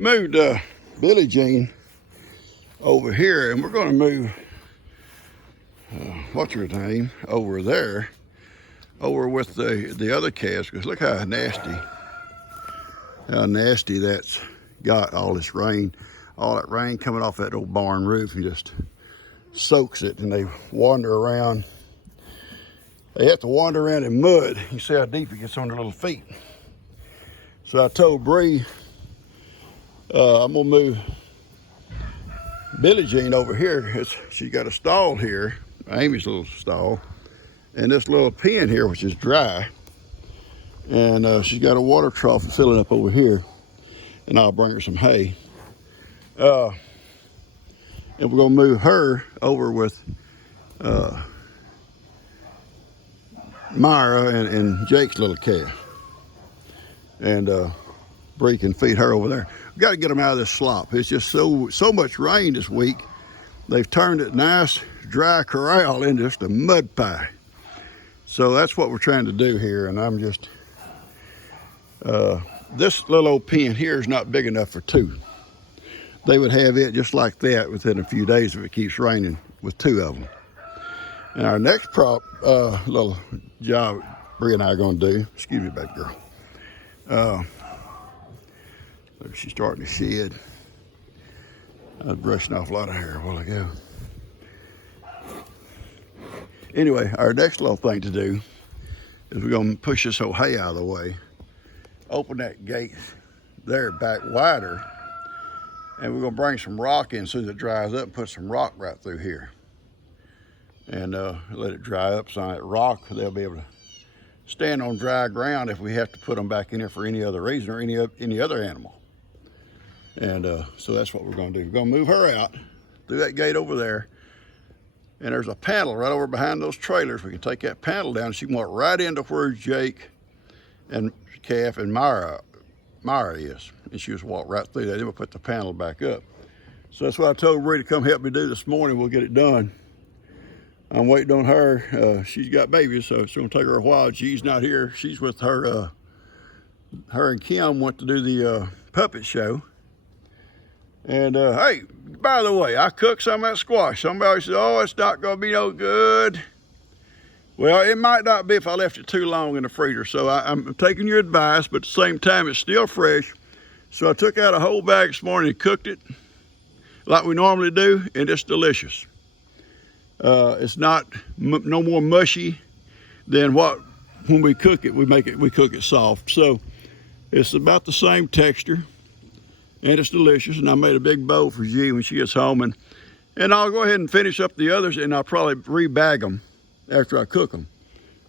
Moved Billie Jean over here, and we're going to move what's her name over there, over with the other calves, because look how nasty that's got. All this rain, all that rain coming off that old barn roof and just soaks it, and they wander around. They have to wander around in mud. You see how deep it gets on their little feet. So I told Bree I'm gonna move Billie Jean over here. She's got a stall here, Amy's little stall, and this little pen here, which is dry. And she's got a water trough filling up over here, and I'll bring her some hay. And we're gonna move her over with Myra and Jake's little calf. And Bree can feed her over there. We got to get them out of this slop. It's just so much rain this week. They've turned it nice, dry corral into just a mud pie. So that's what we're trying to do here. And I'm just, this little old pen here is not big enough for two. They would have it just like that within a few days if it keeps raining with two of them. And our next little job Bree and I are going to do, excuse me, baby girl. Look, she's starting to shed. I was brushing off a lot of hair a while ago. Anyway, our next little thing to do is we're going to push this whole hay out of the way, open that gate there back wider, and we're going to bring some rock in as soon as it dries up and put some rock right through here. And let it dry up. So on that rock, they'll be able to stand on dry ground if we have to put them back in here for any other reason or any other animal. And so that's what we're going to do. We're going to move her out through that gate over there. And there's a panel right over behind those trailers. We can take that panel down. She can walk right into where Jake and Calf and Myra is. And she just walk right through there. Then we'll put the panel back up. So that's what I told Bree to come help me do this morning. We'll get it done. I'm waiting on her. She's got babies, so it's going to take her a while. She's not here. She's with her. Her and Kim went to do the puppet show. And hey, by the way, I cooked some of that squash. Somebody said, oh, it's not going to be no good. Well, it might not be if I left it too long in the freezer. So I'm taking your advice, but at the same time, it's still fresh. So I took out a whole bag this morning and cooked it like we normally do, and it's delicious. It's not no more mushy than when we cook it, we cook it soft. So it's about the same texture, and it's delicious. And I made a big bowl for G when she gets home, and I'll go ahead and finish up the others, and I'll probably rebag them after I cook them,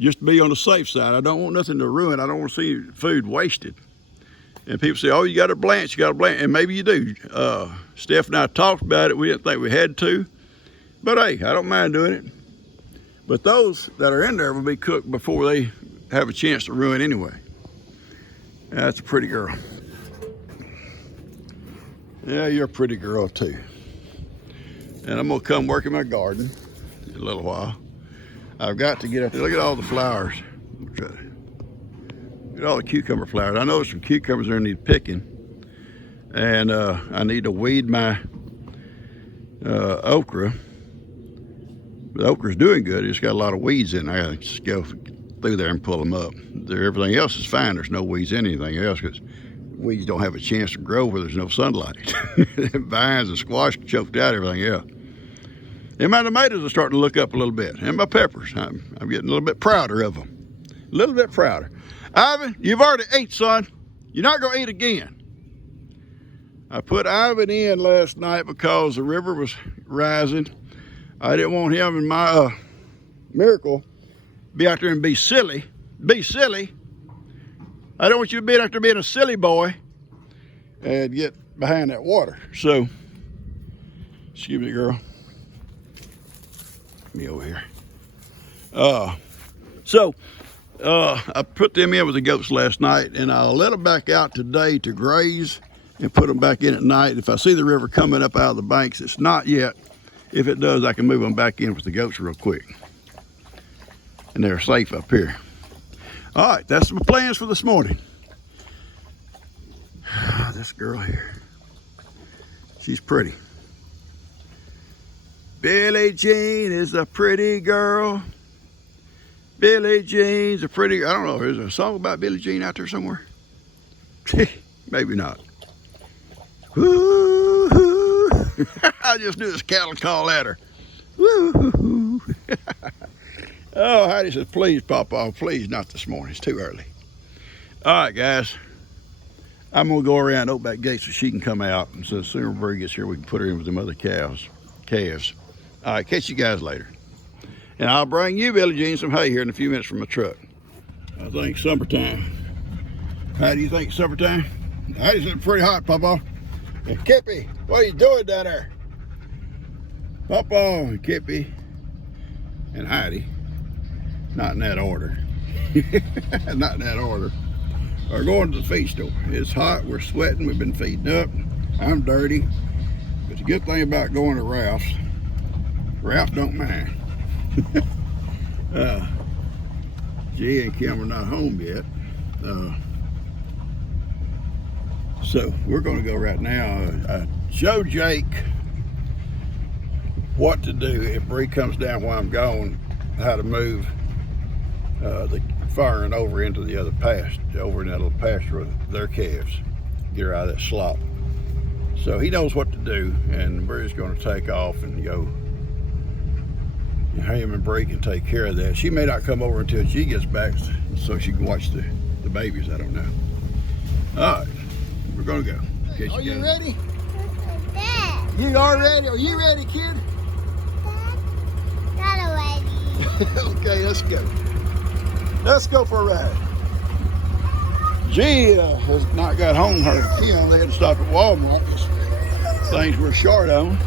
just to be on the safe side. I don't want nothing to ruin. I don't want to see food wasted. And people say, oh, you got to blanch, and maybe you do. Steph and I talked about it. We didn't think we had to. But hey, I don't mind doing it. But those that are in there will be cooked before they have a chance to ruin anyway. That's a pretty girl. Yeah, you're a pretty girl too. And I'm gonna come work in my garden in a little while. I've got to get up there. Look at all the flowers. Look at all the cucumber flowers. I know there's some cucumbers there need picking. And I need to weed my okra. The okra's doing good. It's got a lot of weeds in there. I just go through there and pull them up. Everything else is fine. There's no weeds in anything else because weeds don't have a chance to grow where there's no sunlight. Vines and squash choked out everything else. And my tomatoes are starting to look up a little bit. And my peppers, I'm getting a little bit prouder of them. A little bit prouder. Ivan, you've already ate, son. You're not going to eat again. I put Ivan in last night because the river was rising. I didn't want him and my Miracle be out there and be silly. Be silly. I don't want you to be out there being a silly boy and get behind that water. So, excuse me, girl. Me over here. I put them in with the goats last night, and I'll let them back out today to graze and put them back in at night. If I see the river coming up out of the banks, it's not yet. If it does, I can move them back in with the goats real quick. And they're safe up here. All right, that's my plans for this morning. This girl here. She's pretty. Billie Jean is a pretty girl. Billie Jean's a pretty, I don't know, is there a song about Billie Jean out there somewhere? Maybe not. Woo-hoo. I just knew this cattle call at her. Woo-hoo. Oh, Heidi says, please, Papa, please, not this morning. It's too early. All right, guys. I'm going to go around and open that gate so she can come out. And so as soon as Bree gets here, we can put her in with them other calves. All right, catch you guys later. And I'll bring you, Billie Jean, some hay here in a few minutes from my truck. I think summertime. How do you think summertime? Heidi's looking pretty hot, Papa. And Kippy, what are you doing down there? Papa and Kippy and Heidi, not in that order. Not in that order. Are going to the feed store. It's hot, we're sweating, we've been feeding up. I'm dirty. But the good thing about going to Ralph's, Ralph don't mind. G and Kim are not home yet. So we're going to go right now. Show Jake what to do if Bree comes down while I'm gone, how to move the fern over into the other pasture, over in that little pasture with their calves. Get her out of that slop. So he knows what to do, and Bree's going to take off and go. Him and Bree can take care of that. She may not come over until she gets back so she can watch the babies. I don't know. All right, we're going to go. Are you ready? You are ready? Are you ready, kid? Not ready. Okay, let's go. Let's go for a ride. G has not got home. They had to stop at Walmart. Things were short on.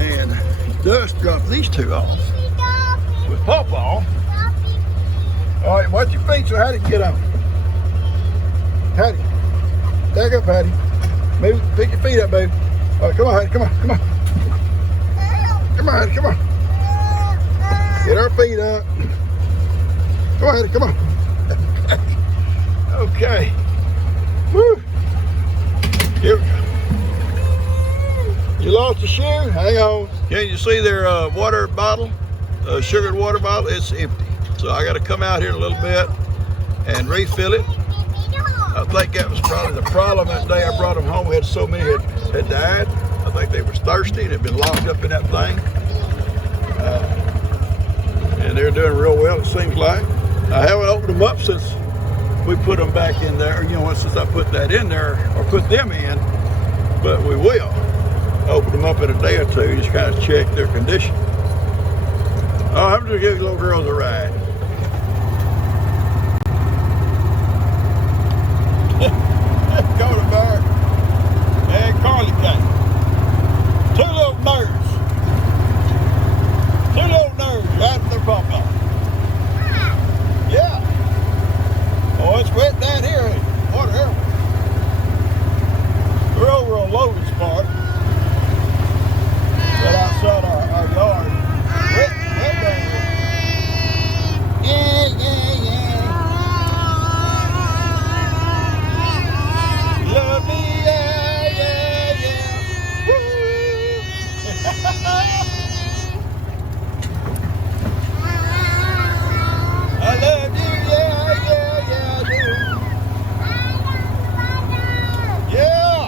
And Dust dropped these two off with Pawpaw. All right, watch your feet so Hattie can get on. Hattie, back up, Hattie. Move, pick your feet up, baby. All right, come on, Hattie, come on, come on. Come on, Hattie, come on. Get our feet up. Come on, Hattie, come on. Okay. Woo. Here we go. You lost a shoe? Hang on. Can you see their water bottle? Sugared water bottle? It's empty. So I got to come out here a little bit and refill it. I think that was probably the problem that day I brought them home. We had so many had died. I think they was thirsty and had been locked up in that thing. And they're doing real well, it seems like. I haven't opened them up since we put them back in there. You know, since I put that in there, or put them in, but we will. Open them up in a day or two, just kind of check their condition. Oh, I'm just giving little girls a ride. Go to Bear and Carly came. Two little nerds. Two little nerds right in their papa. Yeah. Oh, it's wet down here. Water everywhere. We're over on Logan's part. Right outside our yard. Wet down here. Yeah, yeah, yeah. Love me, yeah, yeah, yeah. Woo! I love you, yeah, yeah, yeah, I do. Yeah.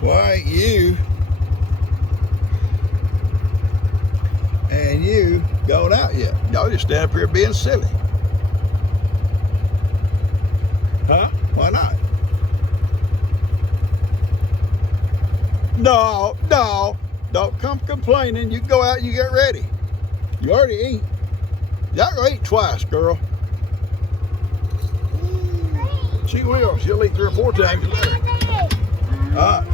Why you and you going out yet? Y'all just stand up here being silly. Huh? Why not? No, no. Don't come complaining. You go out and you get ready. You already eat. Y'all gonna eat twice, girl. She will. She'll eat 3 or 4 times. You let her. All right.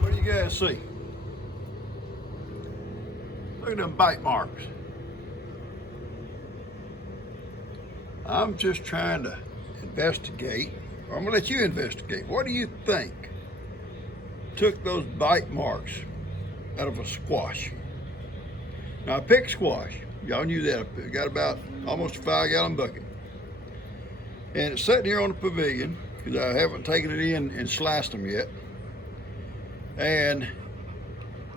What do you guys see? Look at them bite marks. I'm just trying to investigate. I'm gonna let you investigate. What do you think took those bite marks out of a squash. Now I picked squash. Y'all knew that. I got about almost a 5-gallon bucket. And it's sitting here on the pavilion because I haven't taken it in and sliced them yet. And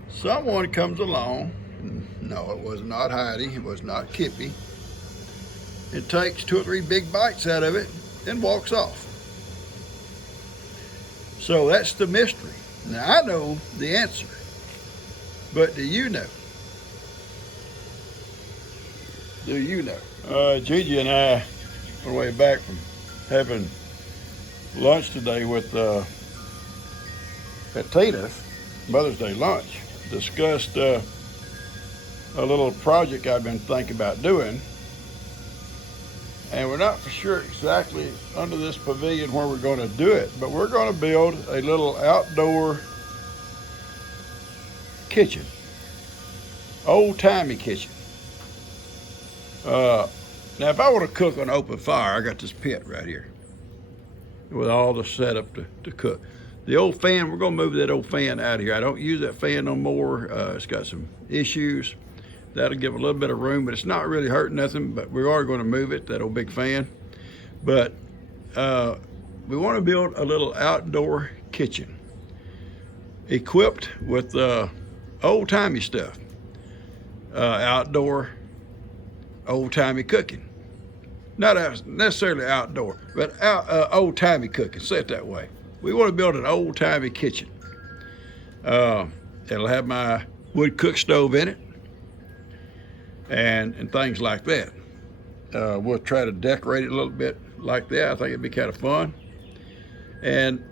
someone comes along. No, it was not Heidi. It was not Kippy. It takes 2 or 3 big bites out of it and walks off. So that's the mystery. Now I know the answer, but do you know? Do you know? Gigi and I, on the way back from having lunch today with at Tina's Mother's Day lunch, discussed a little project I've been thinking about doing. And we're not for sure exactly under this pavilion where we're going to do it, but we're going to build a little outdoor kitchen, old-timey kitchen. Now, if I want to cook on open fire, I got this pit right here with all the setup to cook. The old fan, we're going to move that old fan out of here. I don't use that fan no more. It's got some issues. That'll give a little bit of room, but it's not really hurting nothing, but we are going to move it, that old big fan. But we want to build a little outdoor kitchen equipped with old-timey stuff, outdoor, old-timey cooking. Not necessarily outdoor, but old-timey cooking, say it that way. We want to build an old-timey kitchen. It'll have my wood cook stove in it, and things like that. We'll try to decorate it a little bit like that. I think it'd be kind of fun. And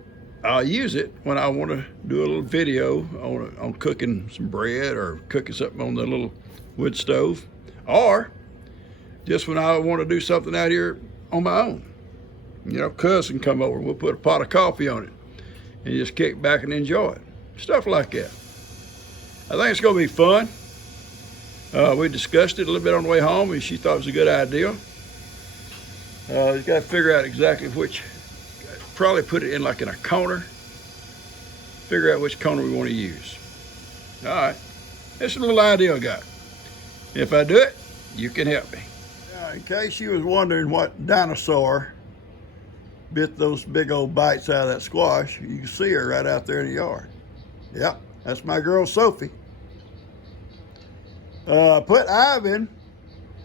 I'll use it when I want to do a little video on cooking some bread or cooking something on the little wood stove, or just when I want to do something out here on my own. You know, cousin come over, we'll put a pot of coffee on it and just kick back and enjoy it. Stuff like that. I think it's going to be fun. We discussed it a little bit on the way home, and she thought it was a good idea. You got to figure out exactly which, probably put it in like in a corner, figure out which corner we want to use. All right, that's a little idea I got. If I do it, you can help me. In case you was wondering what dinosaur bit those big old bites out of that squash, you can see her right out there in the yard. Yep, that's my girl Sophie. Put Ivan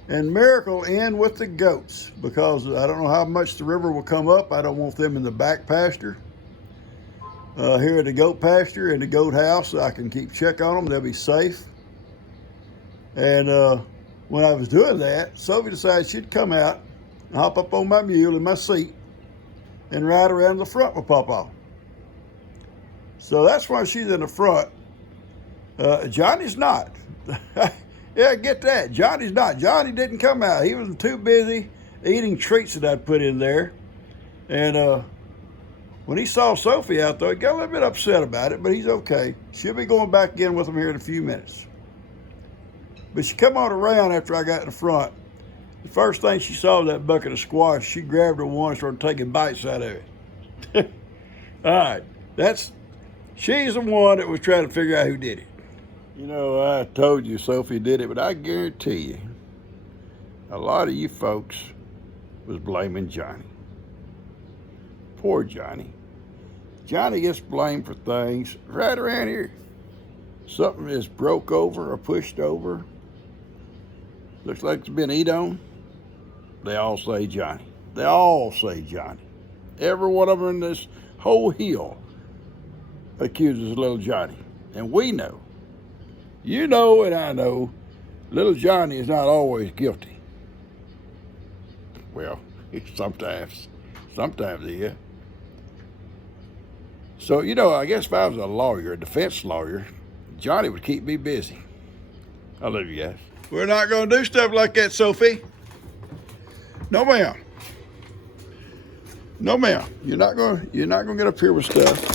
and Miracle in with the goats because I don't know how much the river will come up. I don't want them in the back pasture. Here at the goat pasture and the goat house, so I can keep check on them. They'll be safe. And when I was doing that, Sophie decided she'd come out and hop up on my mule in my seat and ride around the front with Papa. So that's why she's in the front. Johnny's not. Yeah, get that. Johnny's not. Johnny didn't come out. He was too busy eating treats that I'd put in there. And when he saw Sophie out there, he got a little bit upset about it, but he's okay. She'll be going back in with him here in a few minutes. But she come on around after I got in the front. The first thing she saw was that bucket of squash. She grabbed her one and started taking bites out of it. All right, she's the one that was trying to figure out who did it. You know, I told you Sophie did it, but I guarantee you, a lot of you folks was blaming Johnny. Poor Johnny. Johnny gets blamed for things right around here. Something is broke over or pushed over. Looks like it's been eat on. They all say Johnny. They all say Johnny. Every one of them in this whole hill accuses little Johnny. And we know, you know and I know, little Johnny is not always guilty. Well, sometimes he is. So, you know, I guess if I was a lawyer, a defense lawyer, Johnny would keep me busy. I love you guys. We're not going to do stuff like that, Sophie. No, ma'am. No, ma'am. You're not going to get up here with stuff.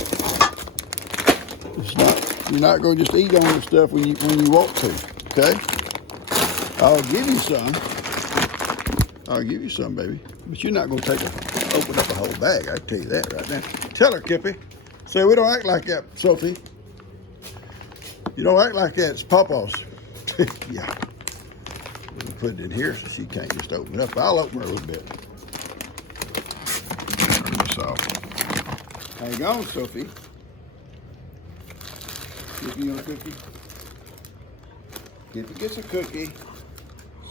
You're not going to just eat on the stuff when you want to. Okay? I'll give you some. I'll give you some, baby. But you're not going to open up a whole bag. I can tell you that right now. Tell her, Kippy. Say we don't act like that, Sophie. You don't act like that. It's Papa's. Yeah. We'll put it in here so she can't just open it up. I'll open her a little bit. So, hang on, Sophie. Give you a cookie. Kippy gets a cookie.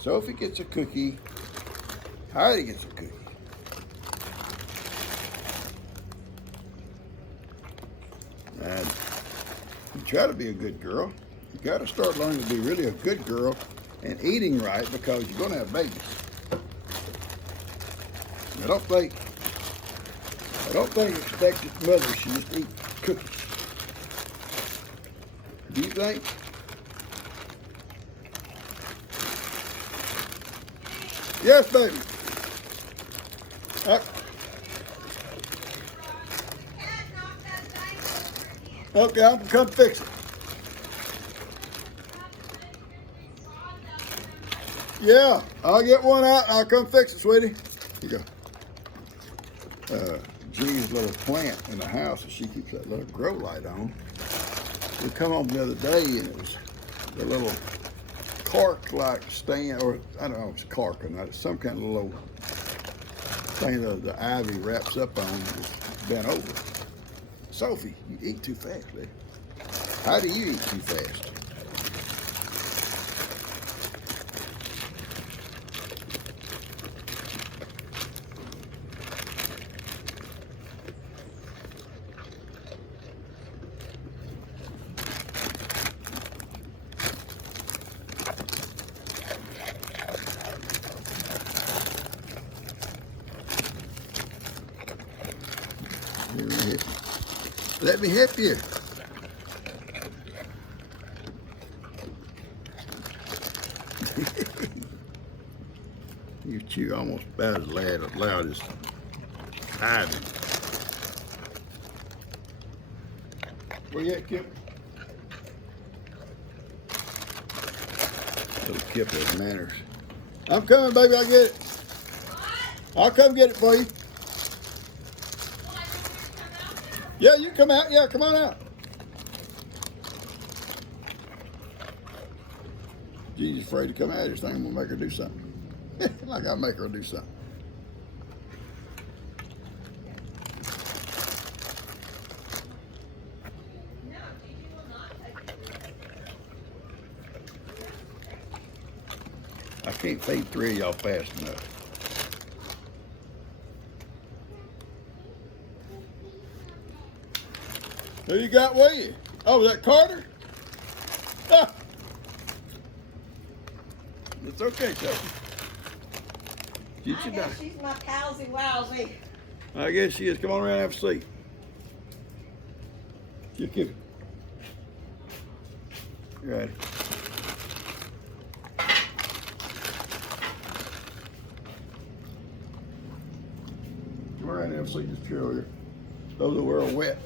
Sophie gets a cookie. Heidi gets a cookie. And you try to be a good girl. You got to start learning to be really a good girl and eating right because you're going to have babies. I don't think expected mothers should just eat cookies. Do you think? Yes, baby. Okay, I'm gonna come fix it. Yeah, I'll get one out and I'll come fix it, sweetie. Here you go. G's little plant in the house, and she keeps that little grow light on. We come home the other day and it was the little cork-like stand, or I don't know if it's cork or not, it's some kind of little thing that the ivy wraps up on and just bent over. Sophie, you eat too fast, lady. How do you eat too fast? Let me help you. You chew almost about as loud as Ivy. Where you at, Kip? Little Kip has manners. I'm coming, baby. I'll get it. I'll come get it for you. Yeah, you come out. Yeah, come on out. She's afraid to come out. This thing will make her do something. Like I make her do something. I can't feed 3 of y'all fast enough. Who you got with you? Oh, that Carter? Ah. It's okay, Sophie. I guess she's my palsy wowsy. I guess she is. Come on around and have a seat. You keep it. Right. Come around and have a seat. Just chill here. Those that were all wet.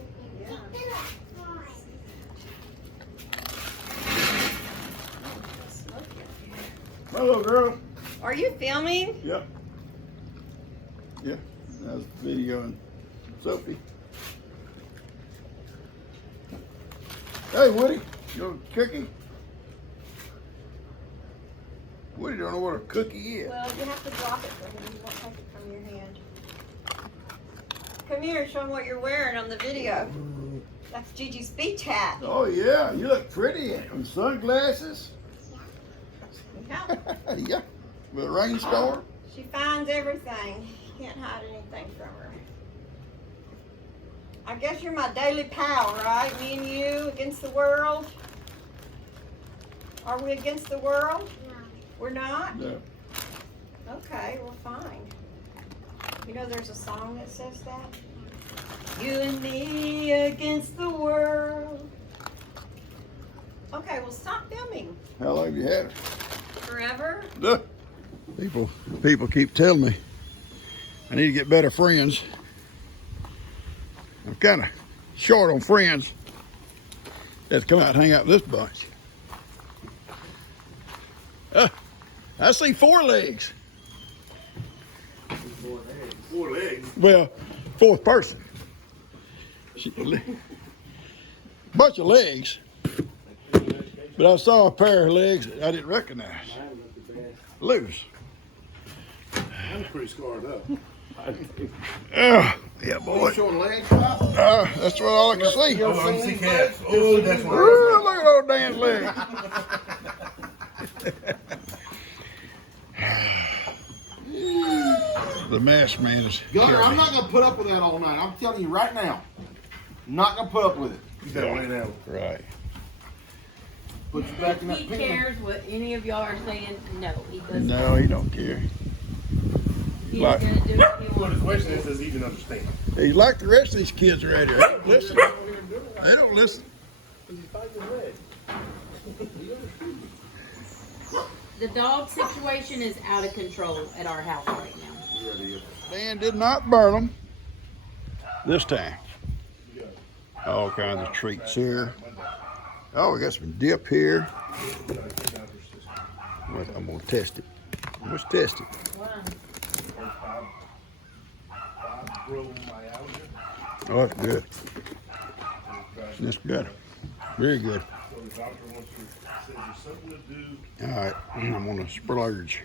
Hello, girl. Are you filming? Yep. Yeah, that was videoing Sophie. Hey, Woody, you want a cookie? Woody don't know what a cookie is. Well, you have to drop it for him. You won't take it from your hand. Come here and show him what you're wearing on the video. That's Gigi's beach hat. Oh, yeah, you look pretty in sunglasses. Yeah. Yeah, with a rainstorm. She finds everything. Can't hide anything from her. I guess you're my daily pal, right? Me and you against the world. Are we against the world? No. We're not? No. Okay, well, fine. You know there's a song that says that? You and me against the world. Okay, well, stop filming. How long have you had her? Forever? Duh. People keep telling me I need to get better friends. I'm kind of short on friends that come out and hang out with this bunch. I see 4 legs. 4 legs. Well, 4th person. Bunch of legs. But I saw a pair of legs I didn't recognize. Mine look the best. Loose. I'm pretty scarred up. Yeah, boy. Showing legs? That's what all I can see. Oh, I see calves. Oh, that's what Ooh, look at those damn legs. The masked man is. Gunner, I'm not gonna put up with that all night. I'm telling you right now. Not gonna put up with it. You gotta lay down. Right. Put you back in that He picnic. cares what any of y'all are saying. No, he doesn't. No, he don't care. He's like- gonna do what he Well, wants. the question is, does he even understand? He's like the rest of these kids around here. They don't listen. They don't listen. The dog situation is out of control at our house right now. Dan did not burn them this time. All kinds of treats here. Oh, we got some dip here. I'm gonna test it. Let's test it. Oh, that's good. That's good. Very good. All right, I'm gonna splurge.